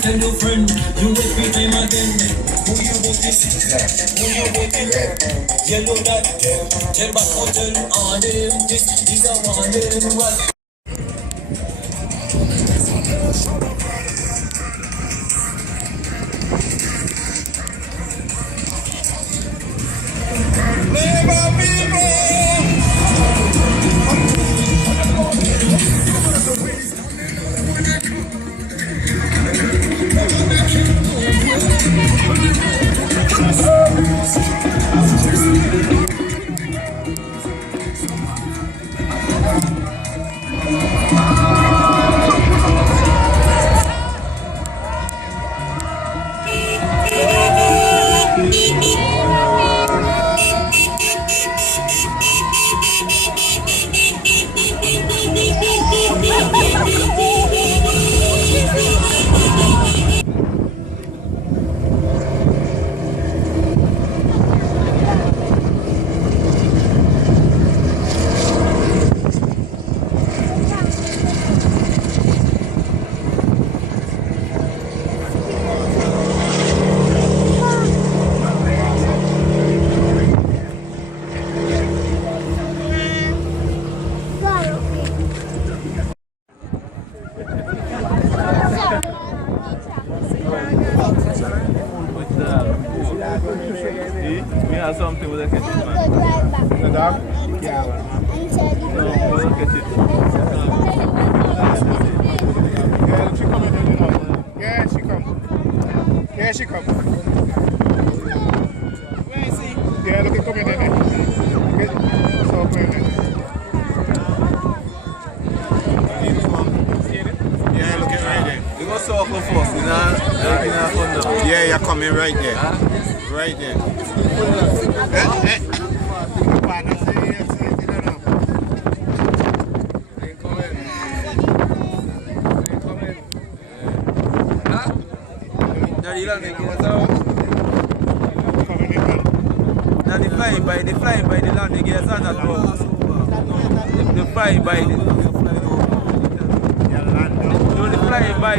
Tell your friend, you will be time again. Who you want to see? Who you want to hear? Yellow that, tell back hotel on them. This is a one them what? Something with a catch it, man. The dog? Yeah. No, we'll catch it. Yeah, she come in, you know. Yeah, she come. Yeah, she come. Where is he? Yeah, look at coming in there. So come in there. Yeah, look at right there. You go circle first, you know? Yeah, you're coming right there. Huh? Right there. They fly by the land, they get sand at home. They fly by the no, they fly by.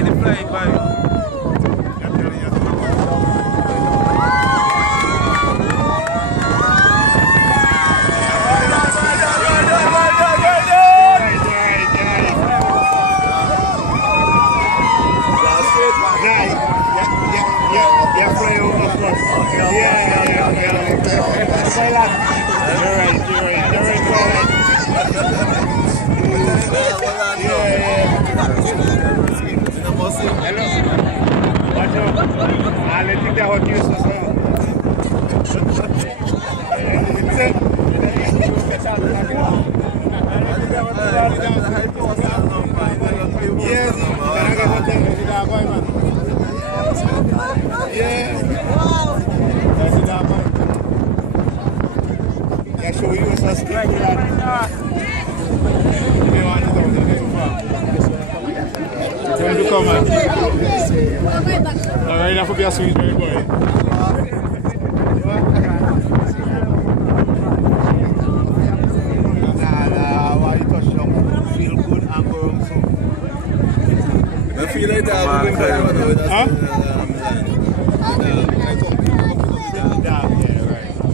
Alright, that would be a sweet very boy. Feel good and go home soon. I feel like that.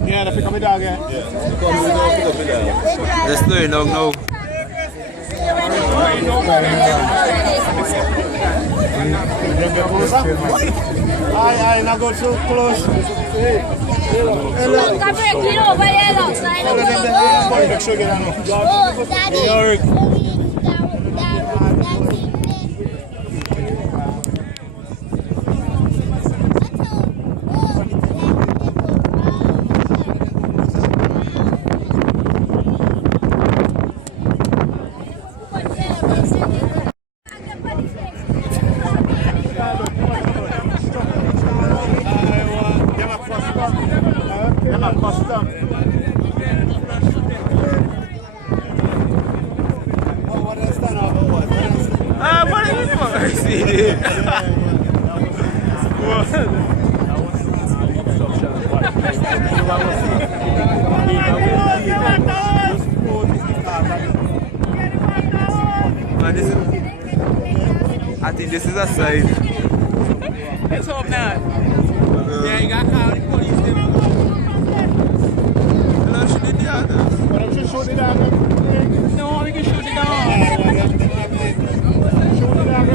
Yeah, the pick up the dog, yeah? Yeah. Let's do it, no. I now go too close. What are you doing? See it. I think this is a side. Let's hope not. Yeah, you got called the police. Hello, shoot it down. But I'm just shooting it down. No, we can shoot it down. Shoot it down.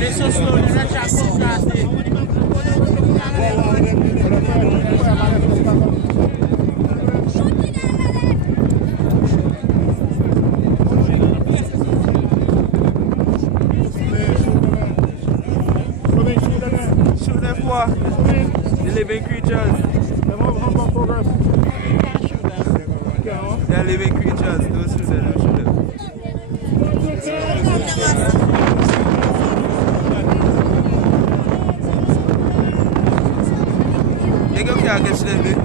They're so slow, they're not trying to go fast. Shoot them for the living creatures. They're living creatures. Don't shoot them, don't shoot them. They go can't catch them, dude.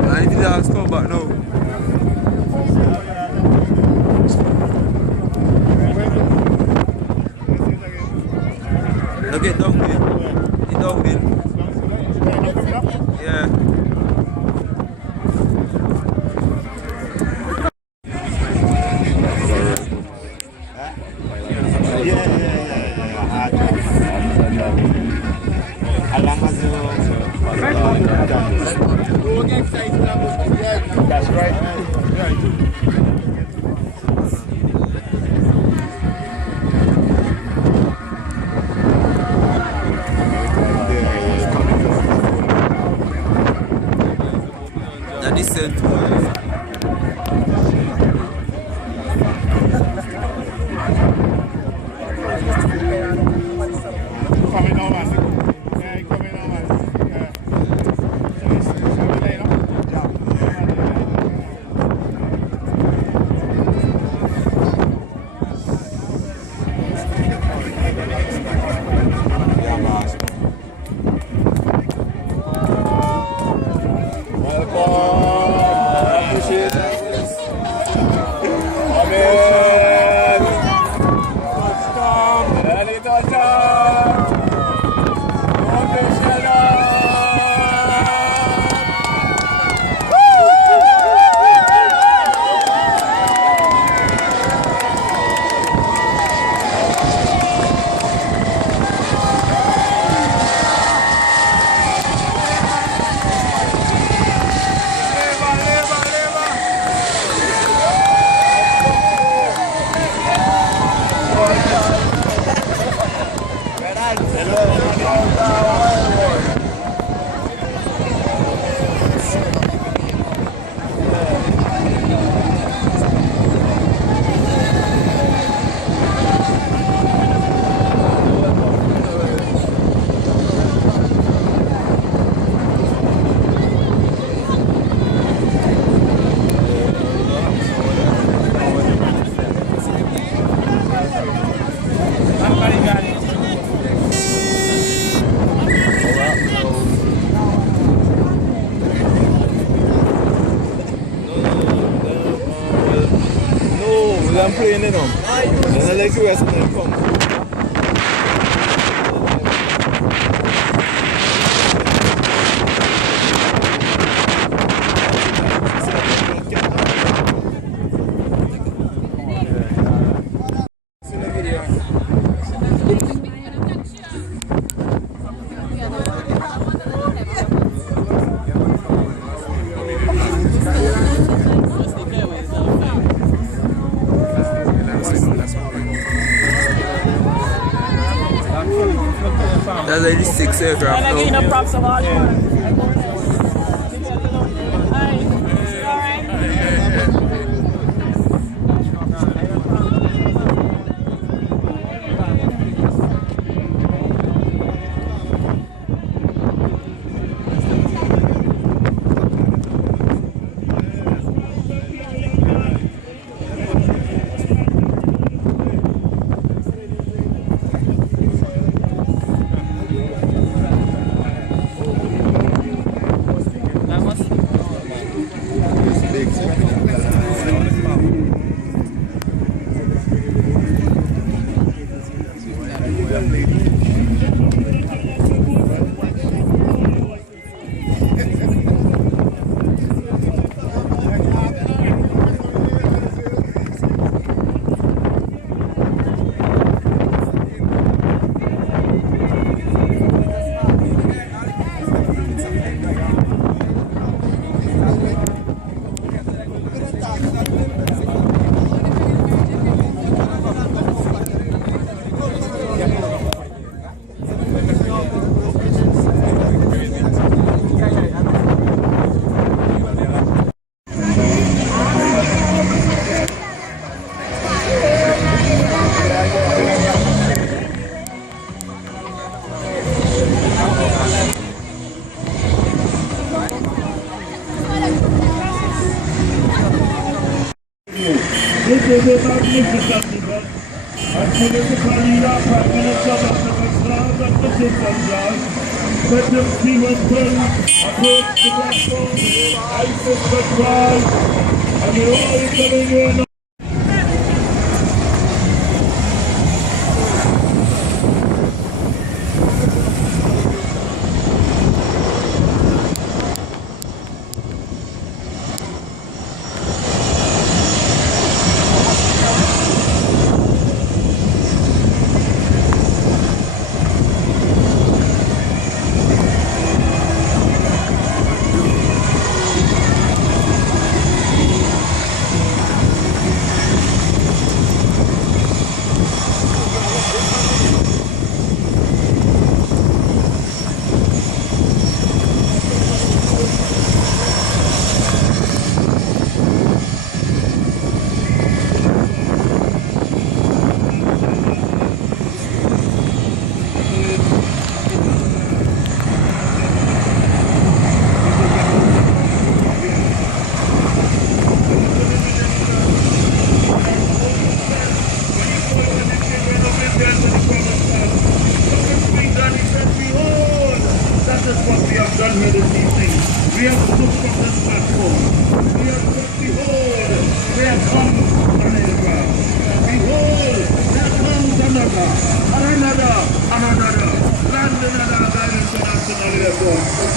I need the dogs come back now. Now get downwind. Get downwind. Yeah. That's right. Now this is Coming on, man. Yeah, coming on, man. Yeah. Welcome. Appreciate it. them playing, you know. And I like the rest of them come. That's like the 6 aircraft. And I get no props of all. This is a magnificent event. And politically, our Prime Minister, Dr. Vincent, and the Vincent, Secretary Stevenson, approach the platform, ISIS control, and you're all coming in.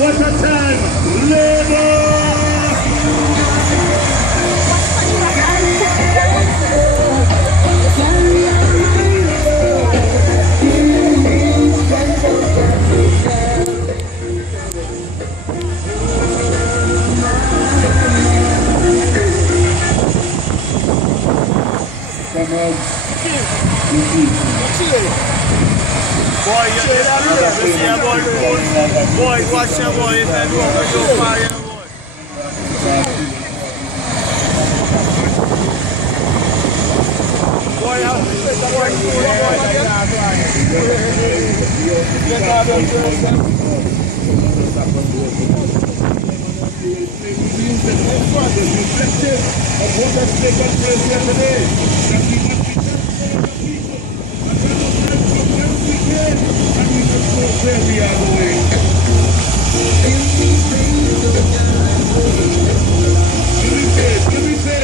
What a time! Labour! Come on. Boy, you see a boy, watch your boy, if I go over your fire, boy. Boy, how to set the boy, Where we are going. Let me say.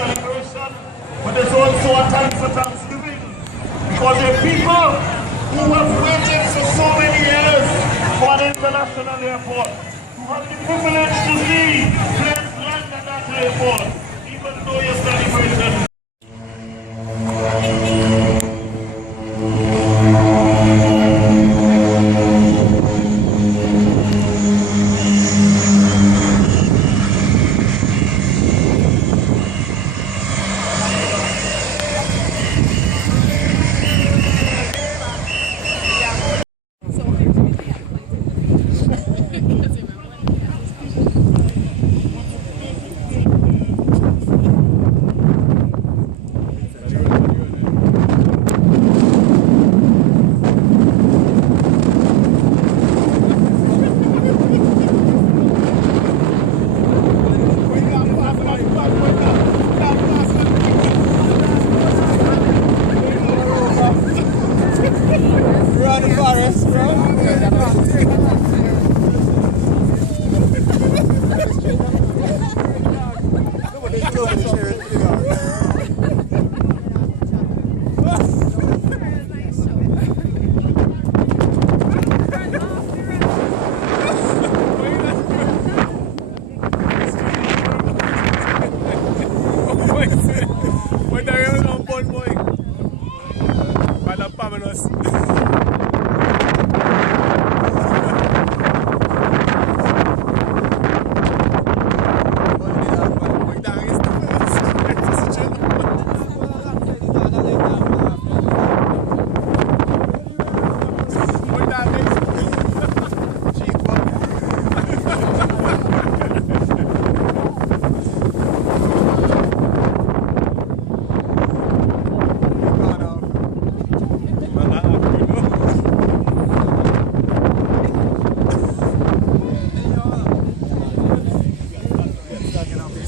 celebration, but there's also a time for Thanksgiving. Because there are people who have waited for so many years for an international airport, who have the privilege to see planes land at that airport, even though you're celebrating.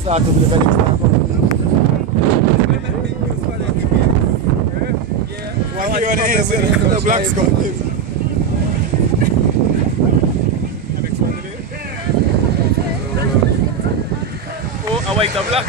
Start to be very excited. Well, you're on the black Scott. Oh, I wait the black.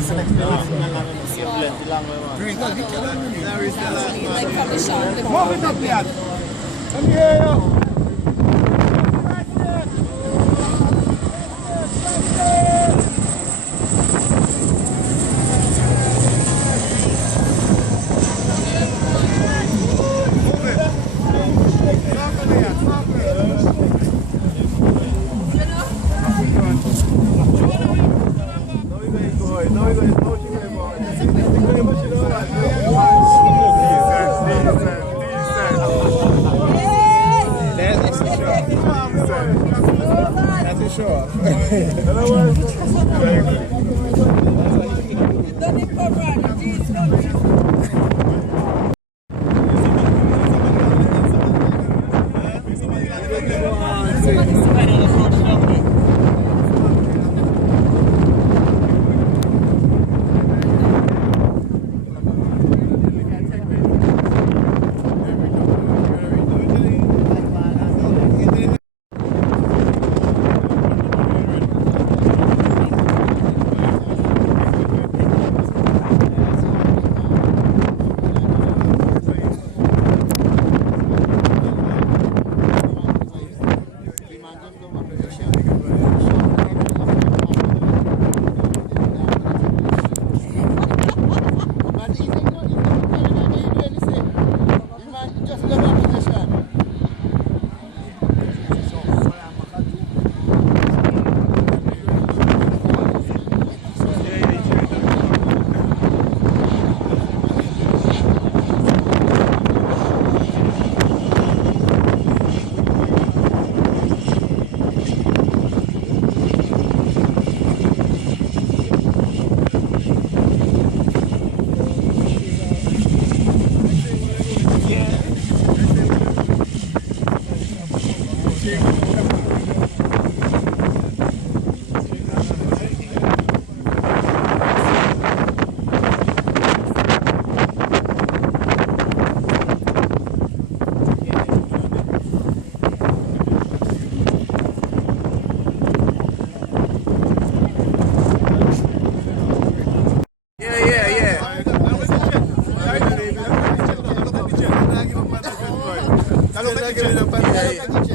Move it up, lad. Let me hear you.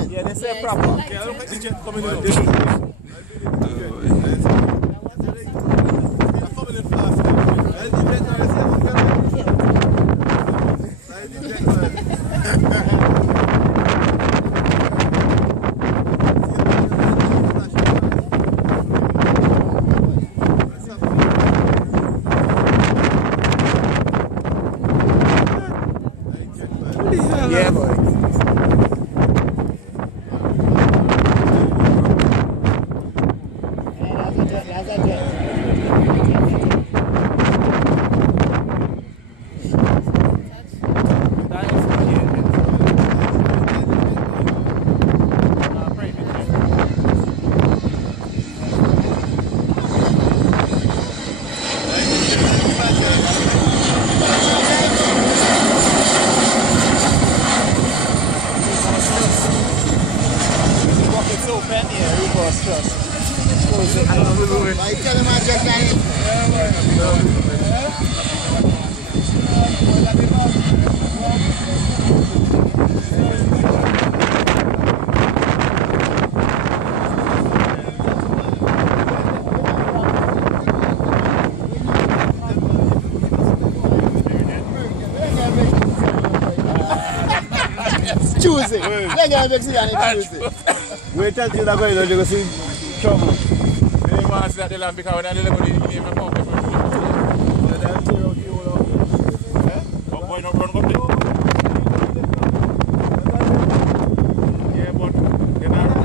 Yeah, they say proper. Yeah, look at the jet coming in. Yeah, boy. Tuesday. Let me make it on Tuesday. Wait until I'm going to see trouble. They want to see that the land because when I live in the name of the boy not run up there. Yeah, but they're not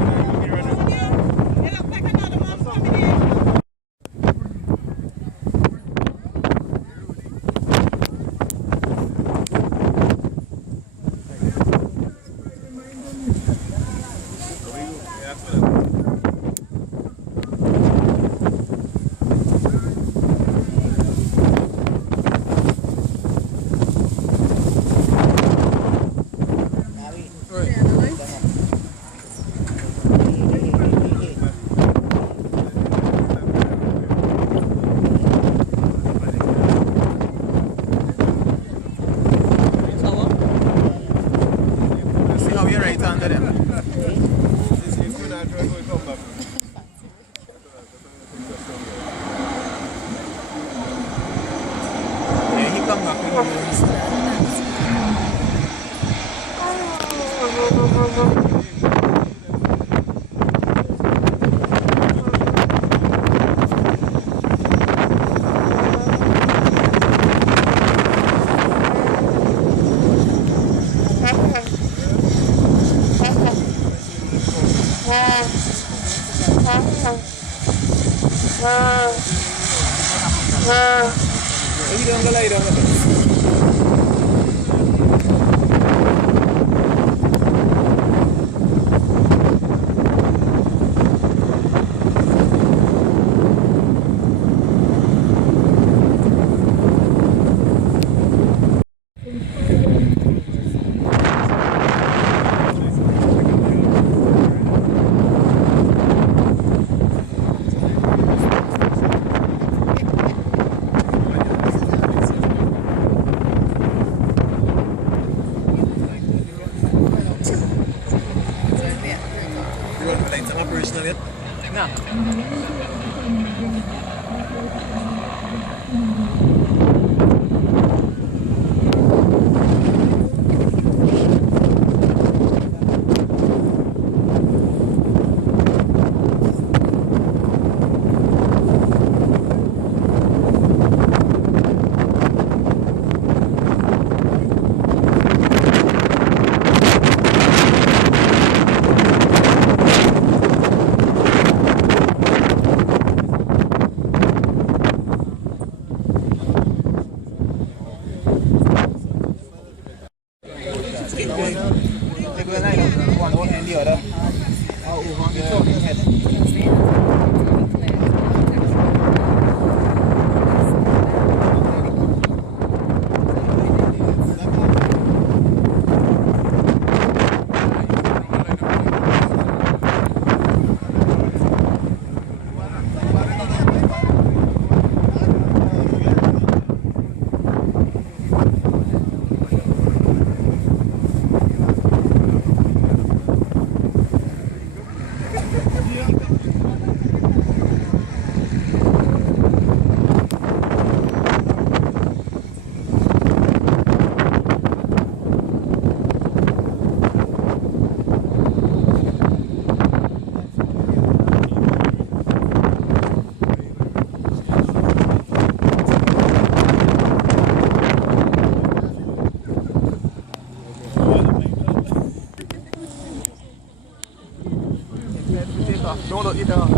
Don't look it down.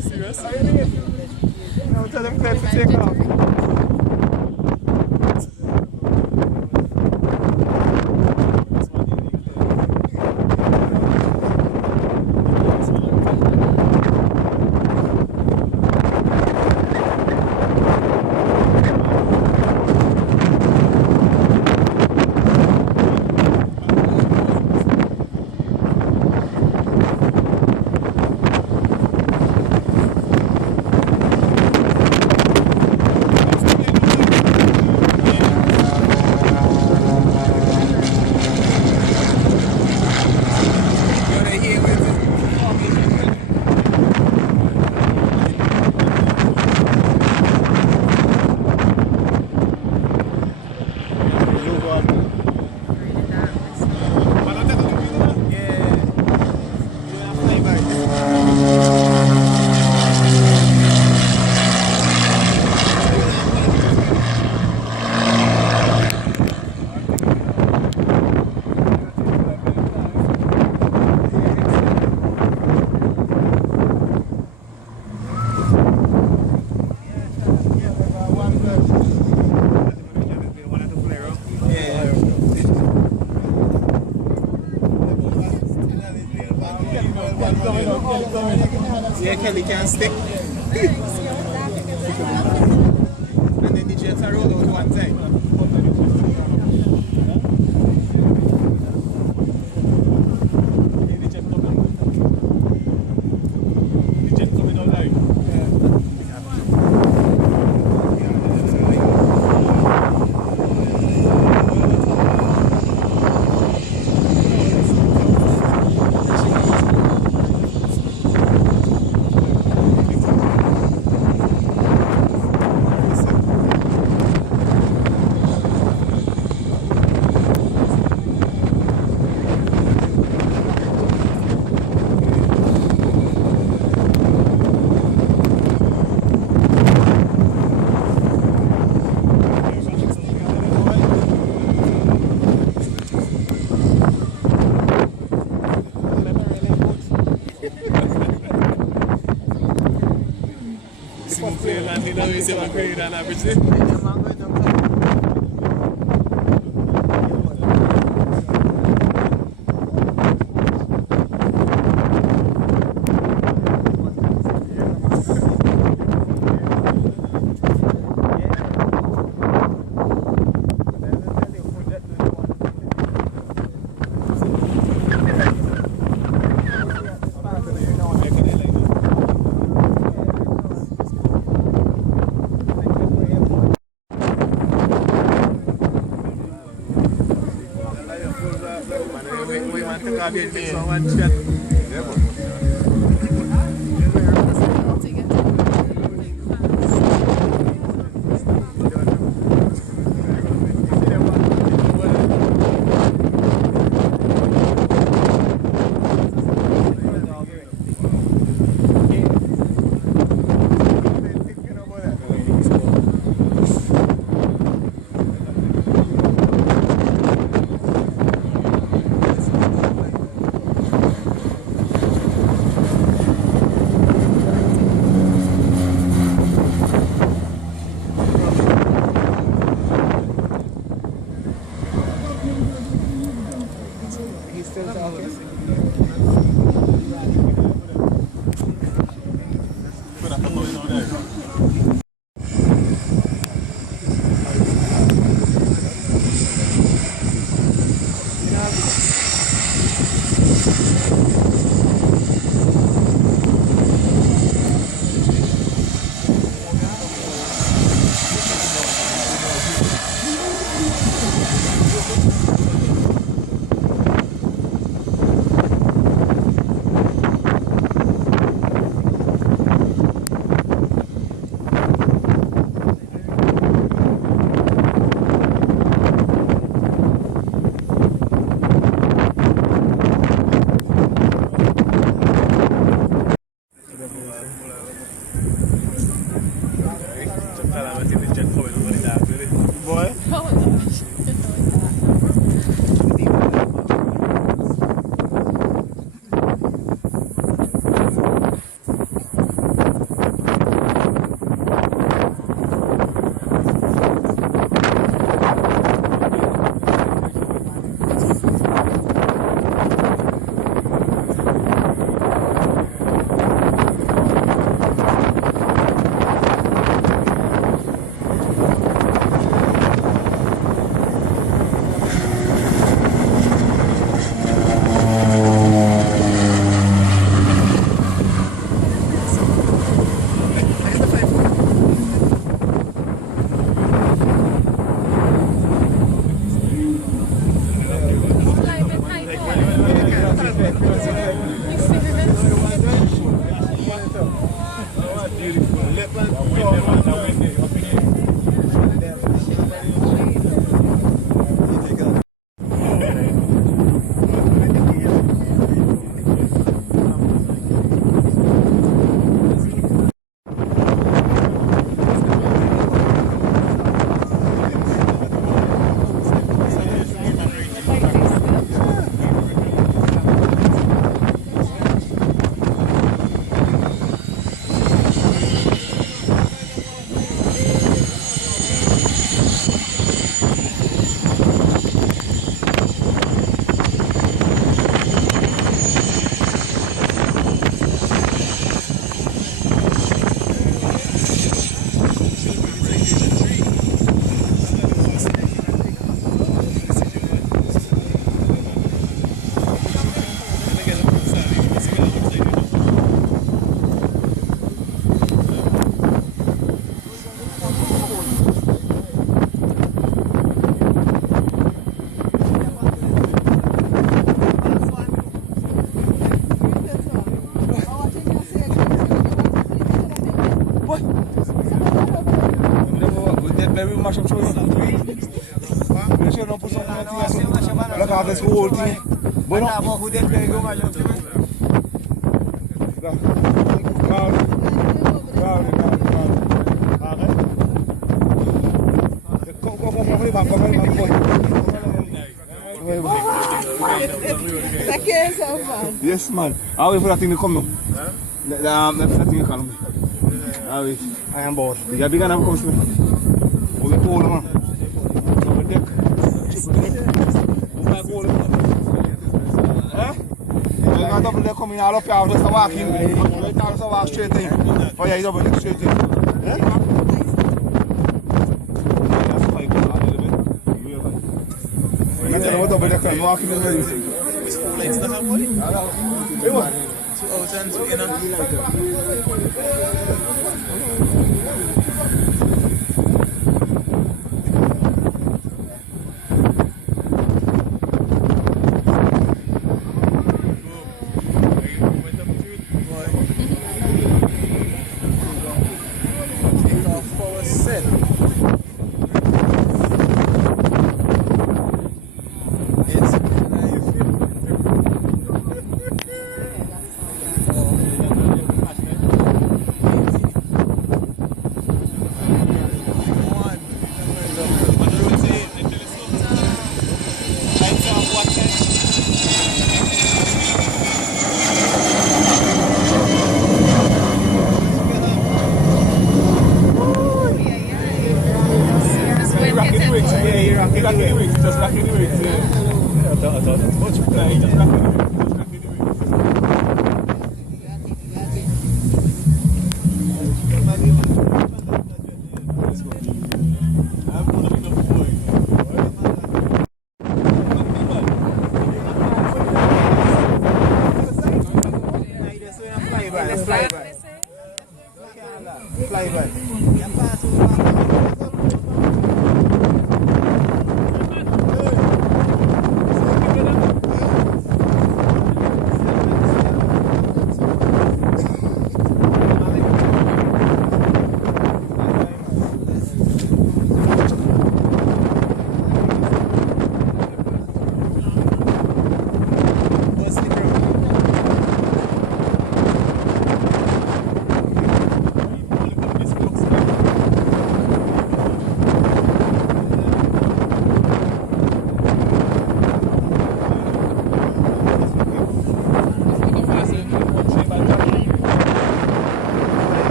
Serious? No, tell them clear to take off. Yeah, Kelly can stick. And then the jets are roll out one time. plane and he knows he's a grade and everything. mash up show you. You show don't put something like that. Look at this whole thing. But not who they play go mash up. Yes, man. I'll wait for that thing to come now. That thing to come. I wish. I am bored. You got big enough coach me. Oh, we cool, man. Double deck. Triple deck. Who's cool, man? Huh? You got double deck coming all up here, just a walk in. Right now, just a walk straight in. Oh, yeah, you double deck straight in. Huh? That's quite good, a little bit. Real high. You can tell them what double deck I'm walking in the way. Like stuff I'm going? Hey, what? 2 hours and 2, you know.